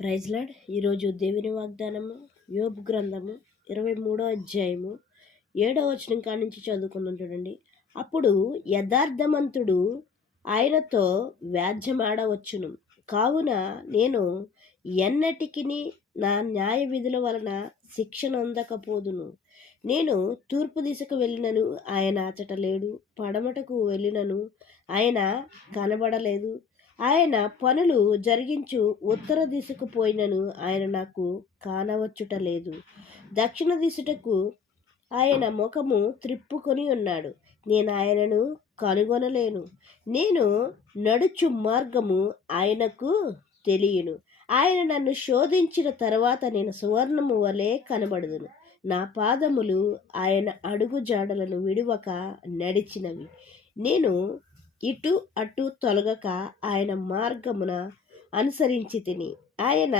Praise lord. ఈరోజు దేవుని వాగ్దానము యోబు గ్రంథము 23వ అధ్యాయము 7వ వచనం కాడి నుంచి చదువుకుందాం చూడండి. అప్పుడు యథార్థమంతుడు ఆయనతో వ్యాజ్యమాడవచ్చును, కావున నేను ఎన్నటికిని నా న్యాయ విధుల వలన శిక్షణ అందకపోదును. నేను తూర్పు దిశకు వెళ్ళినను ఆయన అచట లేడు, పడమటకు వెళ్ళినను ఆయన కనబడలేదు. ఆయన పనులు జరిగించు ఉత్తర దిశకు పోయినను ఆయన నాకు కానవచ్చుట లేదు. దక్షిణ దిశటకు ఆయన ముఖము త్రిప్పుకొని ఉన్నాడు, నేను ఆయనను కనుగొనలేను. నేను నడుచు మార్గము ఆయనకు తెలియను. ఆయన నన్ను శోధించిన తర్వాత నేను సువర్ణము వలె కనబడుదును. నా పాదములు ఆయన అడుగు జాడలను విడువక నడిచినవి. నేను ఇటు అటు తొలగక ఆయన మార్గమున అనుసరించి తిని, ఆయన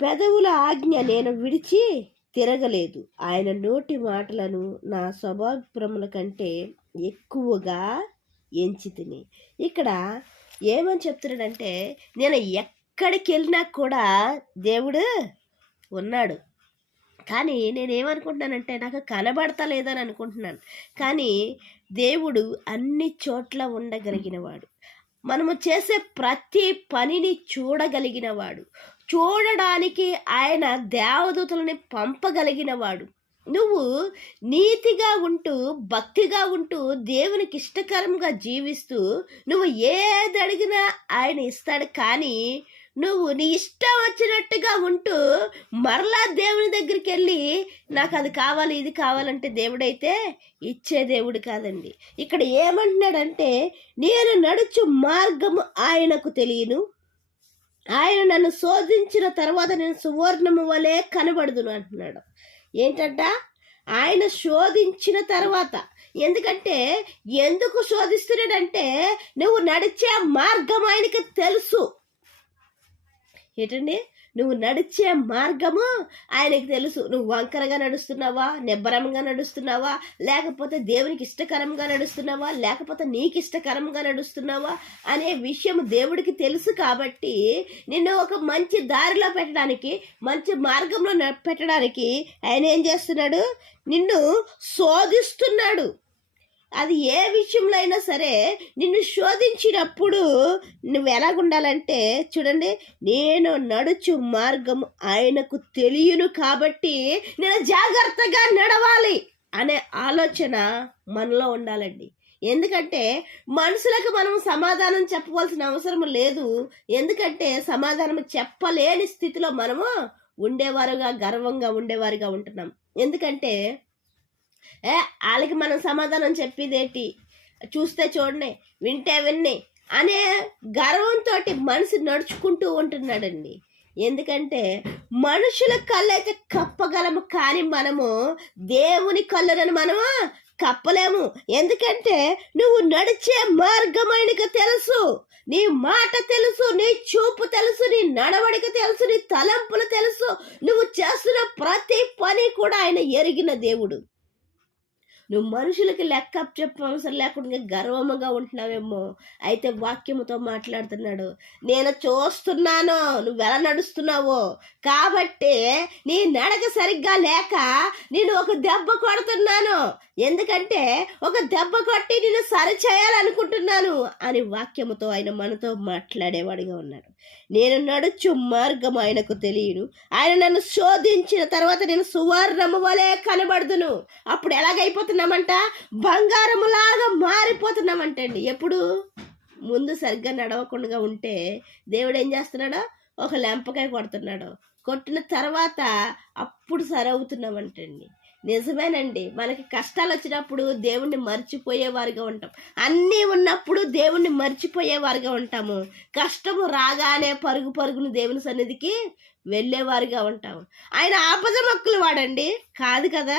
పెదవుల ఆజ్ఞ నేను విడిచి తిరగలేదు. ఆయన నోటి మాటలను నా స్వభావముల కంటే ఎక్కువగా ఎంచి తిని. ఇక్కడ ఏమని చెప్తున్నాడంటే, నేను ఎక్కడికి వెళ్ళినా కూడా దేవుడు ఉన్నాడు, కానీ నేనేమనుకుంటున్నానంటే నాకు కనబడతలేదని అనుకుంటున్నాను. కానీ దేవుడు అన్ని చోట్ల ఉండగలిగినవాడు. మనము చేసే ప్రతి పనిని చూడగలిగినవాడు. చూడడానికి ఆయన దేవదూతలని పంపగలిగినవాడు. నువ్వు నీతిగా ఉంటూ భక్తిగా ఉంటూ దేవునికి ఇష్టకరంగా జీవిస్తూ నువ్వు ఏది అడిగినా ఆయన ఇస్తాడు. కానీ నువ్వు నీ ఇష్టం వచ్చినట్టుగా ఉంటూ మరలా దేవుని దగ్గరికి వెళ్ళి నాకు అది కావాలి ఇది కావాలంటే దేవుడైతే ఇచ్చే దేవుడు కాదండి. ఇక్కడ ఏమంటున్నాడంటే, నేను నడుచు మార్గము ఆయనకు తెలియను, ఆయన నన్ను శోధించిన తర్వాత నేను సువర్ణము వలె కనబడుదును అంటున్నాడు. ఏంటంట? ఆయన శోధించిన తర్వాత. ఎందుకు శోధిస్తున్నాడంటే నువ్వు నడిచే మార్గం ఆయనకి తెలుసు. ఏంటండి? నువ్వు నడిచే మార్గము ఆయనకి తెలుసు. నువ్వు వంకరగా నడుస్తున్నావా, నిబ్బరంగా నడుస్తున్నావా, లేకపోతే దేవునికి ఇష్టకరంగా నడుస్తున్నావా, లేకపోతే నీకు ఇష్టకరంగా నడుస్తున్నావా అనే విషయం దేవుడికి తెలుసు. కాబట్టి నిన్ను ఒక మంచి దారిలో పెట్టడానికి, మంచి మార్గంలో పెట్టడానికి ఆయన ఏం చేస్తున్నాడు? నిన్ను శోధిస్తున్నాడు. అది ఏ విషయంలో అయినా సరే నిన్ను శోధించినప్పుడు నువ్వు ఎలాగుండాలంటే చూడండి, నేను నడుచు మార్గం ఆయనకు తెలియను కాబట్టి నేను జాగ్రత్తగా నడవాలి అనే ఆలోచన మనలో ఉండాలండి. ఎందుకంటే మనుషులకు మనం సమాధానం చెప్పవలసిన అవసరం లేదు. ఎందుకంటే సమాధానం చెప్పలేని స్థితిలో మనము ఉండేవారుగా, గర్వంగా ఉండేవారుగా ఉంటున్నాం. ఎందుకంటే వాళ్ళకి మనం సమాధానం చెప్పేదేటి, చూస్తే చూడనే, వింటే విన్నే అనే గర్వంతో మనిషి నడుచుకుంటూ ఉంటున్నాడండి. ఎందుకంటే మనుషుల కళ్ళైతే కప్పగలము, కానీ మనము దేవుని కళ్ళను మనము కప్పలేము. ఎందుకంటే నువ్వు నడిచే మార్గం ఆయనకు తెలుసు, నీ మాట తెలుసు, నీ చూపు తెలుసు, నీ నడవడిక తెలుసు, నీ తలంపులు తెలుసు. నువ్వు చేస్తున్న ప్రతి పని కూడా ఆయన ఎరిగిన దేవుడు. నువ్వు మనుషులకి లెక్క చెప్ప అవసరం లేకుండా గర్వముగా ఉంటున్నావేమో. అయితే వాక్యముతో మాట్లాడుతున్నాడు. నేను చూస్తున్నాను నువ్వు ఎలా నడుస్తున్నావో, కాబట్టి నీ నడక సరిగ్గా లేక నేను ఒక దెబ్బ కొడుతున్నాను. ఎందుకంటే ఒక దెబ్బ కొట్టి నేను సరి చేయాలనుకుంటున్నాను అని వాక్యముతో ఆయన మనతో మాట్లాడేవాడిగా ఉన్నాడు. నేను నడుచు మార్గం ఆయనకు తెలియను, ఆయన నన్ను శోధించిన తర్వాత నేను సువర్ణము వలె కనబడుదును. అప్పుడు ఎలాగైపోతున్నామంట? బంగారములాగా మారిపోతున్నామంటే అండి. ఎప్పుడు ముందు సరిగ్గా నడవకుండా ఉంటే దేవుడు ఏం చేస్తున్నాడో ఒక లెంపకాయ కొడుతున్నాడు. కొట్టిన తర్వాత అప్పుడు సరవుతున్నామంటండి. నిజమేనండి. మనకి కష్టాలు వచ్చినప్పుడు దేవుణ్ణి మర్చిపోయేవారుగా ఉంటాం. అన్నీ ఉన్నప్పుడు దేవుణ్ణి మర్చిపోయేవారుగా ఉంటాము. కష్టము రాగానే పరుగు పరుగును దేవుని సన్నిధికి వెళ్ళేవారుగా ఉంటాము. ఆయన ఆపద మొక్కులు వాడండి కాదు కదా,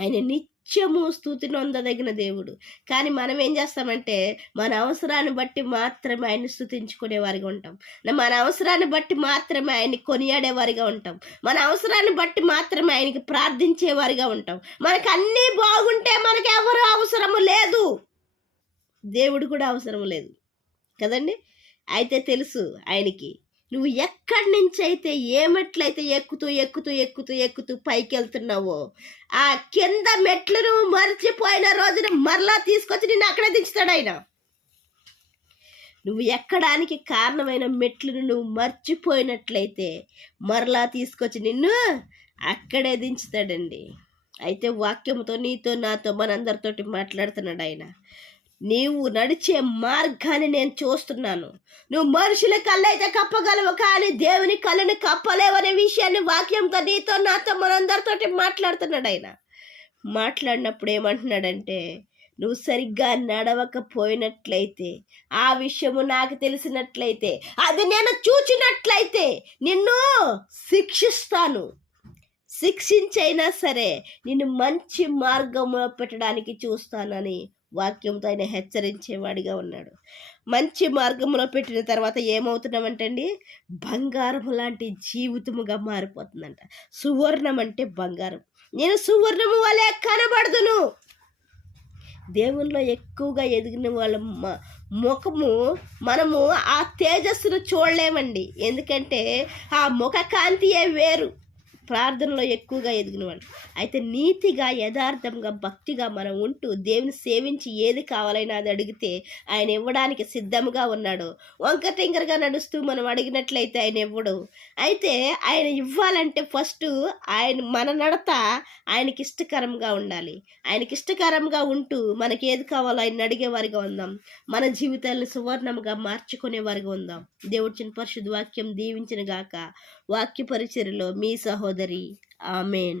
ఆయన నిత్యము స్తుతి నొందదగిన దేవుడు. కానీ మనం ఏం చేస్తామంటే మన అవసరాన్ని బట్టి మాత్రమే ఆయన్ని స్తుతించుకునేవారిగా ఉంటాం. మన అవసరాన్ని బట్టి మాత్రమే ఆయన్ని కొనియాడేవారిగా ఉంటాం. మన అవసరాన్ని బట్టి మాత్రమే ఆయనకి ప్రార్థించేవారిగా ఉంటాం. మనకు అన్నీ బాగుంటే మనకు ఎవరు అవసరము లేదు, దేవుడు కూడా అవసరం లేదు కదండి. అయితే తెలుసు ఆయనకి నువ్వు ఎక్కడి నుంచి అయితే ఏ మెట్లయితే ఎక్కుతూ ఎక్కుతూ ఎక్కుతూ ఎక్కుతూ పైకి వెళ్తున్నావో ఆ కింద మెట్లు నువ్వు మర్చిపోయిన రోజున మరలా తీసుకొచ్చి నిన్ను అక్కడే దించుతాడు ఆయన. నువ్వు ఎక్కడానికి కారణమైన మెట్లను నువ్వు మర్చిపోయినట్లయితే మరలా తీసుకొచ్చి నిన్ను అక్కడే దించుతాడండి. అయితే వాక్యంతో నీతో నాతో మనందరితోటి మాట్లాడుతున్నాడు ఆయన. నీవు నడిచే మార్గాన్ని నేను చూస్తున్నాను. నువ్వు మనుషుల కళ్ళైతే కప్పగలవు, కానీ దేవుని కళ్ళని కప్పలేవనే విషయాన్ని వాక్యంతో నీతో నాతో మనందరితోటి మాట్లాడుతున్నాడు ఆయన. మాట్లాడినప్పుడు ఏమంటున్నాడంటే, నువ్వు సరిగ్గా నడవకపోయినట్లయితే, ఆ విషయము నాకు తెలిసినట్లయితే, అది నేను చూచినట్లయితే నిన్ను శిక్షిస్తాను. శిక్షించైనా సరే నిన్ను మంచి మార్గంలో పెట్టడానికి చూస్తానని వాక్యంతో ఆయన హెచ్చరించేవాడిగా ఉన్నాడు. మంచి మార్గంలో పెట్టిన తర్వాత ఏమవుతున్నామంటే అండి, బంగారం లాంటి జీవితముగా మారిపోతుందంట. సువర్ణం అంటే బంగారం. నేను సువర్ణము వలె కనబడుదును. దేవుల్లో ఎక్కువగా ఎదిగిన వాళ్ళ ముఖము మనము ఆ తేజస్సును చూడలేమండి. ఎందుకంటే ఆ ముఖ కాంతియే వేరు. ప్రార్థనలో ఎక్కువగా ఎదిగిన వాళ్ళు అయితే నీతిగా యథార్థంగా భక్తిగా మనం ఉంటూ దేవుని సేవించి ఏది కావాలైనా అది అడిగితే ఆయన ఇవ్వడానికి సిద్ధంగా ఉన్నాడు. వంకటింకరగా నడుస్తూ మనం అడిగినట్లయితే ఆయన ఇవ్వడు. అయితే ఆయన ఇవ్వాలంటే ఫస్ట్ మన నడత ఆయనకి ఇష్టకరంగా ఉండాలి. ఆయనకి ఇష్టకరంగా ఉంటూ మనకి ఏది కావాలో ఆయన అడిగేవారిగా ఉందాం. మన జీవితాలను సువర్ణంగా మార్చుకునేవారిగా ఉందాం. దేవుడి చిన్న పరిశుద్ధ వాక్యం దీవించిన గాక. వాక్య పరిచర్యలో మీ సహోదరి. ఆమెన్.